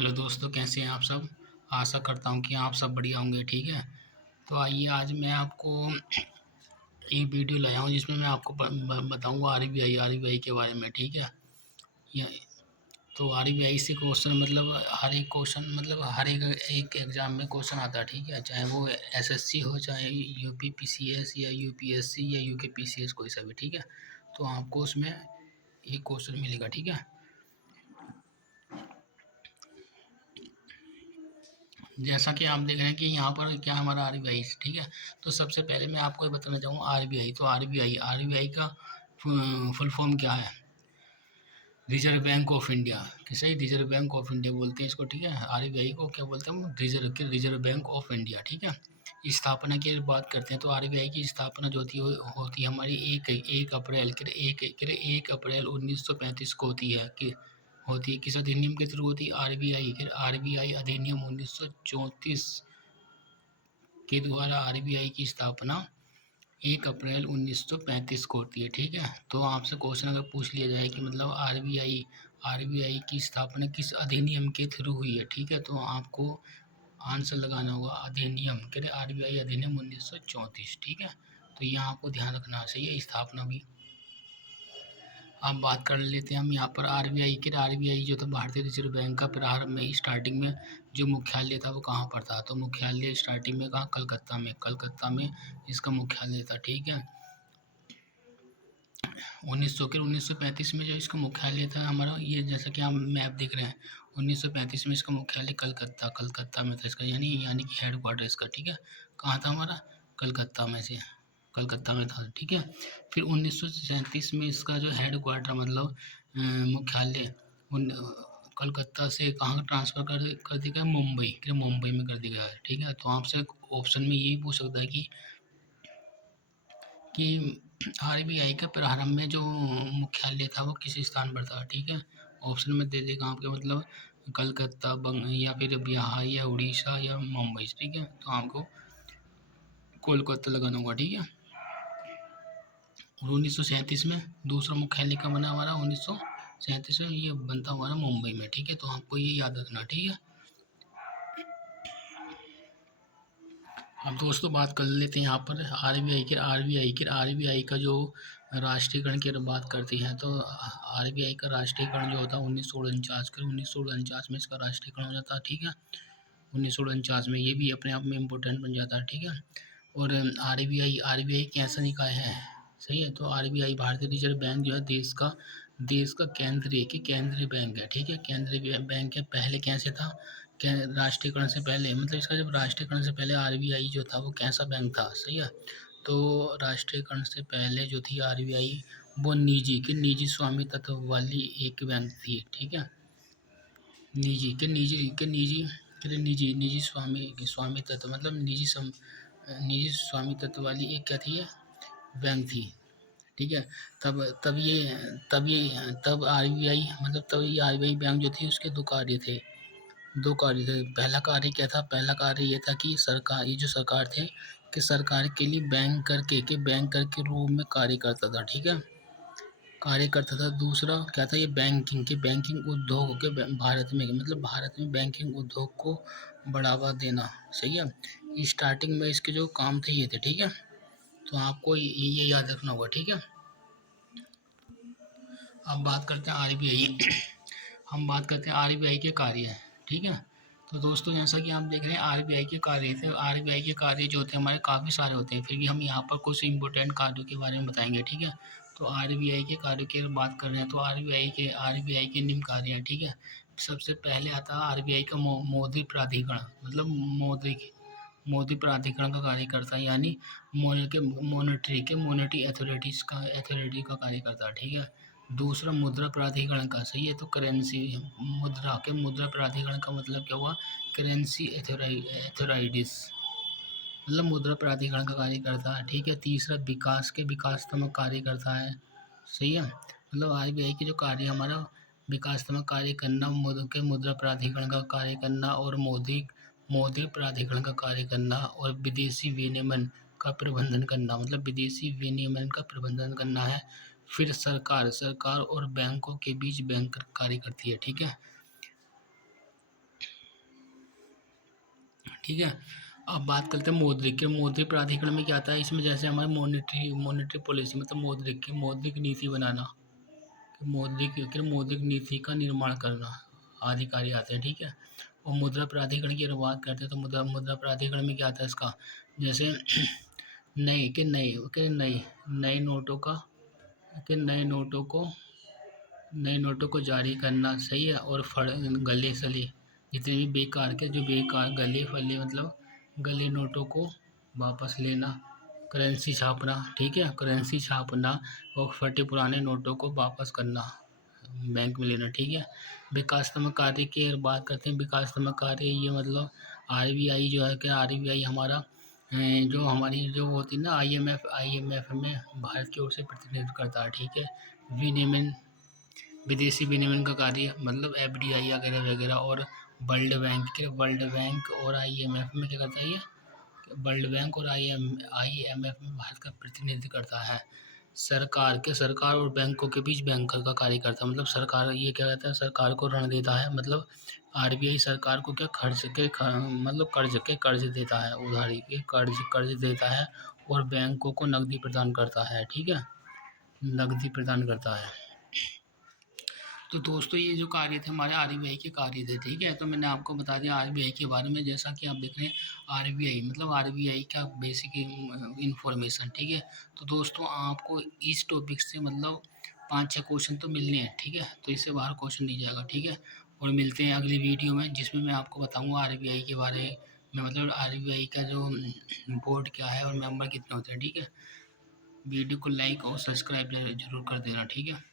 Hello दोस्तों, कैसे हैं आप सब। आशा करता हूँ कि आप सब बढ़िया होंगे। ठीक है, तो आइए आज मैं आपको एक वीडियो लाया हूँ जिसमें मैं आपको बताऊँगा आरबीआई के बारे में। ठीक है, ये तो आरबीआई से क्वेश्चन मतलब हर एक क्वेश्चन मतलब हर एक एग्ज़ाम में क्वेश्चन आता है। ठीक है, चाहे वो एसएससी हो, चाहे यूपी पीसीएस या यूपीएससी या यूके पीसीएस, कोई सा भी। ठीक है, तो आपको उसमें एक क्वेश्चन मिलेगा। ठीक है, जैसा कि आप देख रहे हैं कि यहाँ पर क्या हमारा आरबीआई। ठीक है, तो सबसे पहले मैं आपको ये बताना चाहूँगा आरबीआई। तो आरबीआई का फुल फॉर्म क्या है। रिजर्व बैंक ऑफ इंडिया, किसे रिजर्व बैंक ऑफ इंडिया बोलते हैं इसको। ठीक है, आरबीआई को क्या बोलते हैं, रिजर्व बैंक ऑफ इंडिया। ठीक है, स्थापना की बात करते हैं तो आरबीआई की स्थापना जो होती है हमारी एक अप्रैल 1935 को होती है किस अधिनियम के थ्रू होती है। आरबीआई अधिनियम 1934 के द्वारा आरबीआई की स्थापना 1 अप्रैल 1935 को होती है। ठीक है, तो आपसे क्वेश्चन अगर पूछ लिया जाए कि मतलब आरबीआई की स्थापना किस अधिनियम के थ्रू हुई है। ठीक है, तो आपको आंसर लगाना होगा अधिनियम के आरबीआई अधिनियम 1934। ठीक है, तो यहाँ आपको ध्यान रखना चाहिए स्थापना भी। अब बात कर लेते हैं हम यहाँ पर आरबीआई जो था भारतीय रिजर्व बैंक का प्रारंभ में स्टार्टिंग में जो मुख्यालय था वो कहाँ पर था। तो मुख्यालय स्टार्टिंग में कहाँ, कलकत्ता में इसका मुख्यालय था। ठीक है, 1935 में जो इसका मुख्यालय था हमारा, ये जैसा कि आप मैप देख रहे हैं, 1935 में इसका मुख्यालय कलकत्ता में था इसका, यानी कि हेड क्वार्टर इसका। ठीक है, कहाँ था हमारा, कलकत्ता में था। ठीक है, फिर 1937 में इसका जो हेड क्वार्टर मतलब मुख्यालय कलकत्ता से कहाँ ट्रांसफ़र कर दिया गया, मुंबई में कर दिया गया है। ठीक है, तो आपसे ऑप्शन में यही पूछ सकता है कि आरबीआई का प्रारंभ में जो मुख्यालय था वो किस स्थान पर था। ठीक है, ऑप्शन में दे देगा आपके मतलब कलकत्ता, या फिर बिहार या उड़ीसा या मुंबई। ठीक है, तो आपको कोलकाता लगाना होगा। ठीक है, और 1937 में दूसरा मुख्यालय का बना हमारा, 1937 में ये बनता हमारा मुंबई में। ठीक है, तो आपको ये याद रखना। ठीक है, अब दोस्तों बात कर लेते हैं यहाँ पर आरबीआई का जो राष्ट्रीयकरण की बात करते हैं तो आरबीआई का राष्ट्रीयकरण जो होता है 1949 में इसका राष्ट्रीयकरण हो जाता है। ठीक है, 1949 में ये भी अपने आप में इम्पोर्टेंट बन जाता है। ठीक है, और आरबीआई कैसा निकाय है, सही है। तो आरबीआई भारतीय रिजर्व बैंक जो है देश का केंद्रीय बैंक है। ठीक है, केंद्रीय बैंक है। पहले कैसे था, राष्ट्रीयकरण से पहले मतलब इसका जब राष्ट्रीयकरण से पहले आरबीआई जो था वो कैसा बैंक था, सही है। तो राष्ट्रीयकरण से पहले जो थी आरबीआई वो निजी स्वामित्व वाली एक बैंक थी। ठीक है, निजी स्वामित्व मतलब निजी स्वामित्व वाली एक क्या थी, बैंक थी। ठीक है, तब आरबीआई मतलब तब ये आरबीआई बैंक जो थी उसके दो कार्य थे। पहला कार्य क्या था, पहला कार्य ये था कि ये जो सरकार थे कि सरकार के लिए बैंकर के रूप में कार्य करता था। ठीक है, कार्य करता था। दूसरा क्या था, ये बैंकिंग उद्योग के भारत में बैंकिंग उद्योग को बढ़ावा देना, सही है। स्टार्टिंग में इसके जो काम थे ये थे। ठीक है, तो आपको ये याद रखना होगा। ठीक है, अब बात करते हैं आरबीआई हम बात करते हैं आरबीआई के कार्य। ठीक है, तो दोस्तों जैसा कि आप देख रहे हैं आरबीआई के कार्य जो होते हैं हमारे काफ़ी सारे होते हैं, फिर भी हम यहाँ पर कुछ इंपॉर्टेंट कार्यों के बारे में बताएंगे। ठीक है, तो आरबीआई के कार्यों की अगर बात कर रहे हैं तो आरबीआई के निम्न कार्य हैं। ठीक है, सबसे पहले आता है आरबीआई का मौद्रिक प्राधिकरण मतलब मौद्रिक प्राधिकरण का कार्य करता है, यानी मॉनेटरी अथॉरिटी का कार्य करता है। ठीक है, दूसरा मुद्रा प्राधिकरण का, सही है। तो मुद्रा प्राधिकरण का मतलब क्या हुआ, करेंसी अथॉरिटीज मतलब मुद्रा प्राधिकरण का कार्य करता है। ठीक है, तीसरा विकासत्मक कार्य करता है, सही है। मतलब आरबीआई के जो कार्य हमारा विकासत्मक कार्य करना, मुद्रा प्राधिकरण का कार्य करना और मौद्रिक प्राधिकरण का कार्य करना और विदेशी विनिमय का प्रबंधन करना मतलब विदेशी विनिमय का प्रबंधन करना है। फिर सरकार और बैंकों के बीच बैंक कार्य करती है। ठीक है, ठीक है। अब बात करते हैं मौद्रिक के। मौद्रिक प्राधिकरण में क्या आता है, इसमें जैसे हमारी मॉनेटरी पॉलिसी मतलब मौद्रिक नीति बनाना, मौद्रिक नीति का निर्माण करना आदि कार्य आते हैं। ठीक है। और मुद्रा प्राधिकरण की अगर बात करते हैं तो मुद्रा प्राधिकरण में क्या आता है इसका, जैसे नए नोटों का कि नए नोटों को जारी करना, सही है। और गले सले जितने भी बेकार गले फले मतलब गले नोटों को वापस लेना, करेंसी छापना, ठीक है, करेंसी छापना और फटे पुराने नोटों को वापस करना, बैंक में लेना, ठीक है। विकासात्मक कार्य की अगर बात करते हैं, विकासात्मक कार्य ये मतलब आरबीआई जो है कि आरबीआई हमारा जो हमारी जो होती है ना आईएमएफ में भारत की ओर से प्रतिनिधित्व करता है। ठीक है। विनियमन विदेशी विनिमय का कार्य मतलब एफडीआई वगैरह वगैरह। और वर्ल्ड बैंक और आईएमएफ में क्या करता है ये, वर्ल्ड बैंक और आईएमएफ में भारत का प्रतिनिधित्व करता है। सरकार और बैंकों के बीच बैंकर का कार्य करता है, मतलब सरकार ये क्या कहता है, सरकार को ऋण देता है, मतलब आरबीआई सरकार को क्या मतलब कर्ज देता है, उधारी के कर्ज देता है। और बैंकों को नकदी प्रदान करता है। ठीक है, नकदी प्रदान करता है। तो दोस्तों ये जो कार्य थे हमारे आरबीआई के कार्य थे। ठीक है, तो मैंने आपको बता दिया आरबीआई के बारे में। जैसा कि आप देख रहे हैं आरबीआई मतलब आरबीआई का बेसिक इंफॉर्मेशन। ठीक है, तो दोस्तों आपको इस टॉपिक से मतलब 5-6 क्वेश्चन तो मिलने हैं। ठीक है, तो इससे बाहर क्वेश्चन नहीं जाएगा। ठीक है, और मिलते हैं अगली वीडियो में जिसमें मैं आपको बताऊँगा आरबीआई के बारे में, मतलब आरबीआई का जो बोर्ड क्या है और मेंबर कितने होते हैं। ठीक है, वीडियो को लाइक और सब्सक्राइब जरूर कर देना। ठीक है।